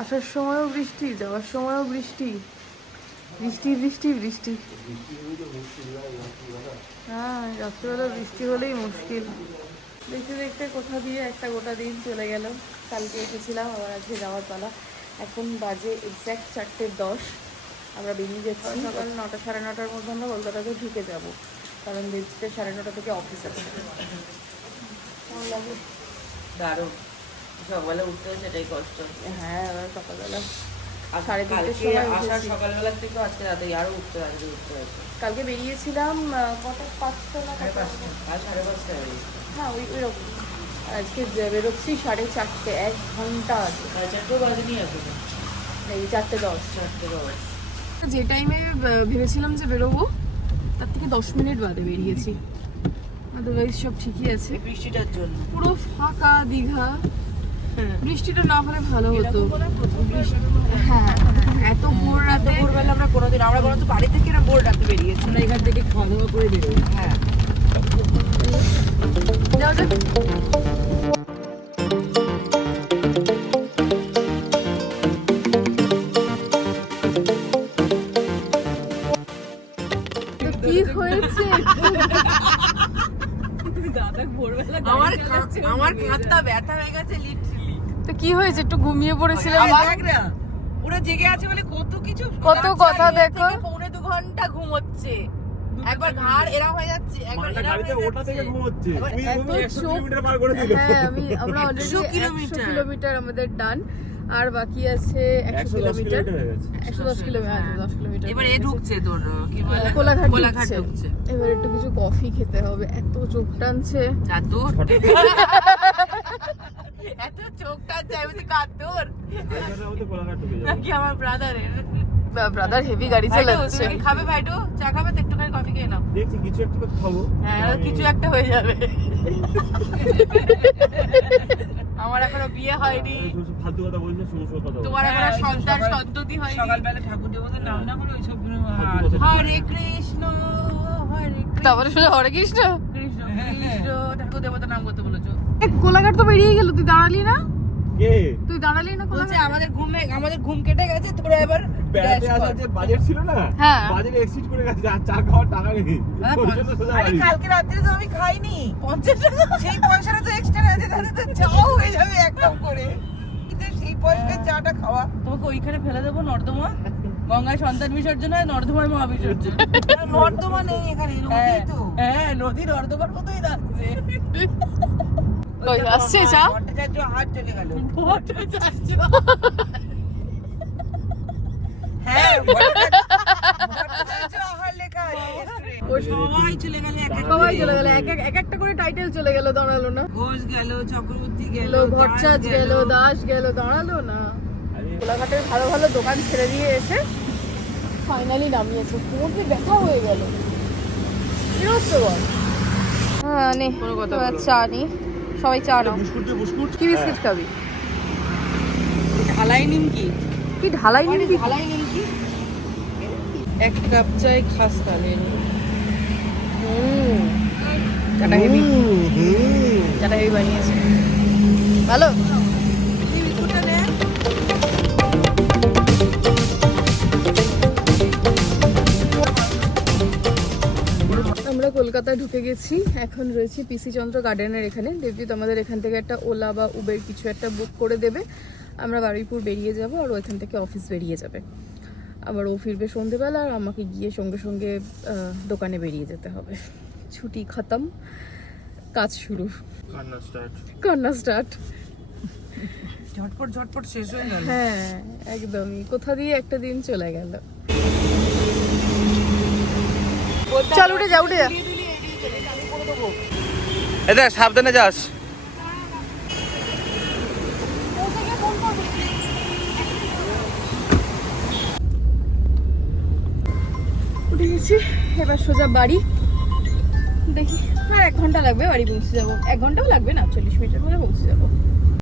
আসার সময়ও বৃষ্টি, যাওয়ার সময়ও বৃষ্টি, বৃষ্টি বৃষ্টি বৃষ্টি। হ্যাঁ, রাত্রিবেলা বৃষ্টি হলেই মুশকিল। দেখতে দেখতে কোথা দিয়ে একটা গোটা দিন চলে গেল। কালকে এসেছিলাম, আবার আজকে যাওয়ার পালা। এখন বাজে এক্স্যাক্ট 4:10। আমরা বেরিয়ে যাচ্ছি সকাল 9টা 9:30-র মধ্যে আমরা কলকাতাতে ঢুকে যাব, কারণ দেখতে 9:30 থেকে অফিস আছে। কেমন লাগে? দারুণ। সকালে উঠতে সেটাই কষ্ট। হ্যাঁ, আবার সকালবেলা 3:30-র সময় সময় আসার উঠেছি। সকালবেলা থেকে আজকে রাতে আরো উঠতে হয়েছে। কালকে বেরিয়েছিলাম কটা, 5টা না 5টা? আর 5:30 বেরিয়েছি। হ্যাঁ, ওইরকম। আজকে বেরোচ্ছি 4:30, 1 ঘন্টা আছে। 4:30 বাজে নিয়ে আসবে। এই 4:10। 4:10। যে টাইমে ভেবেছিলাম যে বেরোবো, তার থেকে 10 মিনিট বাদে বেরিয়েছি। আদারওয়াইজ সব ঠিকই আছে। বৃষ্টিটার জন্য পুরো ফাঁকা দীঘা। বৃষ্টিটা না হলে ভালো হতো। হ্যাঁ, এত ভোর রাতে। ভোরবেলা আমরা কোনোদিন, আমরা বরঞ্চ বাড়ি থেকে না ভোর রাতে বেরিয়েছি। আমরা এখান থেকে খাওয়া দাওয়া করে বেরোই। হ্যাঁ, যাও যাও। কি হয়েছে? আমার কাঁধটা ব্যথা হয়ে গেছে লিটারালি। তো কি হয়েছে? একটু ঘুমিয়ে পড়েছিলাম। পুরো জেগে আছে বলে কত কিছু, কত কথা দেখো। 1.5-2 ঘন্টা ঘুমোচ্ছে। একবার ঘাড় এরম হয়ে যাচ্ছে, একবার এরম হয়ে যাচ্ছে। হ্যাঁ, আমরা অলরেডি 100 কিলোমিটার আমাদের ডান, আর বাকি আছে 100 কিলোমিটার। 110 kilometre, 10 kilometre. এবার এ ঢুকছে তোর কি বলে, কোলাঘাট ঢুকছে। এবার একটু কিছু কফি খেতে হবে, এত চোখ টানছে। কাদুর এত চোখ টানছে, আমি তো কাদুর নাকি আমার ব্রাদারের। ব্রাদার হেভি গাড়ি চালাচ্ছে। তুমি খাবে ভাইটু? চা খাবে তো? একটুখানি কফি খেয়ে নাও। দেখছি কিছু একটা তো খাবো। হ্যাঁ, কিছু একটা হয়ে যাবে। আমার এখনো বিয়ে হয়নি, ফালতু কথা বলছো, সমস্যা কথা বলছো। তোমার এখনো সন্তান সন্ততি হয়নি। সকালবেলা ঠাকুর দেবতার নাম না করে ওইসব হরে কৃষ্ণ হরে কৃষ্ণ, তারপরে শুধু হরে কৃষ্ণ কৃষ্ণ কৃষ্ণ ঠাকুর দেবতার নাম করতে বলেছো। কোলাঘাট তো বেরিয়ে গেল, তুই দাঁড়ালি না? কে তুই দাঁড়ালি না? বলছে আমাদের ঘুম কেটে গেছে, তোরা এবার বেড়াতে আসার যে বাজেট ছিল না, হ্যাঁ, বাজেট এক্সিড করে গেছে। আর চা খাওয়ার টাকা নেই। ওই জন্য সোজা আরে বাড়ি। কালকে রাত্রে তো আমি খাইনি 50 টাকা, সেই পয়সাটা তো এক্সট্রা আছে, তাহলে তো চাও হয়ে যাবে এক কাপ করে। কিন্তু সেই পয়সায় চাটা খাওয়া। তোমাকে ওইখানে ফেলে দেবো, নর্দমা, গঙ্গায় সন্তান বিসর্জন হয়, নর্দমায় মহা বিসর্জন। নর্দমা নেই এখানে, নদী তো। হ্যাঁ, নদী নর্দমার মতোই লাগছে। ওই আসছে চা। ভট্টাচার্য হাত চলে গেল। ভট্টাচার্য, হ্যাঁ, ভট্টাচার্য আহার লেখা আছে। সবাই চলে গেল, সবাই চলে গেল, এক একটা করে টাইটেল চলে গেল, দাঁড়ালো না। ঘোষ গেল, চক্রবর্তী গেল, ভট্টাচার্য গেল, দাস গেল, দাঁড়ালো না। কোলাঘাটের ভালো ভালো দোকান ছেড়ে দিয়ে এসে ফাইনালি নামিয়েছে। কোমরে ব্যথা হয়ে গেল, বিরক্তকর। হ্যাঁ, নে চা নি, সবাই চা নাও। বিস্কুট কি বিস্কিট খাবি? ঢালাই নিমকি। কি ঢালাই নিমকি? ঢালাই নিমকি, এক কাপ চাই খাস্তা নিয়ে নিই। চাটা হেভি, চাটা হেভি বানিয়েছে, ভালো। বিস্কুটটা নে। আমরা কলকাতায় ঢুকে গেছি, এখন রয়েছি পিসি চন্দ্র গার্ডেনের এখানে। দেবজিৎ আমাদের এখান থেকে একটা ওলা বা উবের কিছু একটা বুক করে দেবে, আমরা বারুইপুর বেরিয়ে যাব, আর ওইখান থেকে অফিস বেরিয়ে যাবে। আবার ও ফিরবে সন্ধেবেলা, আর আমাকে গিয়ে সঙ্গে সঙ্গে দোকানে বেরিয়ে যেতে হবে। ছুটি খতম, কাজ শুরু, কান্না স্টার্ট। ঝটপট শেষ হয়ে গেল। হ্যাঁ, একদমই। কোথা দিয়ে একটা দিন চলে গেল। চল উঠে যা, উঠে যা। এদা সাবধানে যাস। উঠে গেছি, এবার সোজা বাড়ি। দেখি আর 1 ঘন্টা লাগবে বাড়ি পৌঁছে যাবো। 1 ঘন্টাও লাগবে না, 40 মিনিটের মধ্যে পৌঁছে যাবো।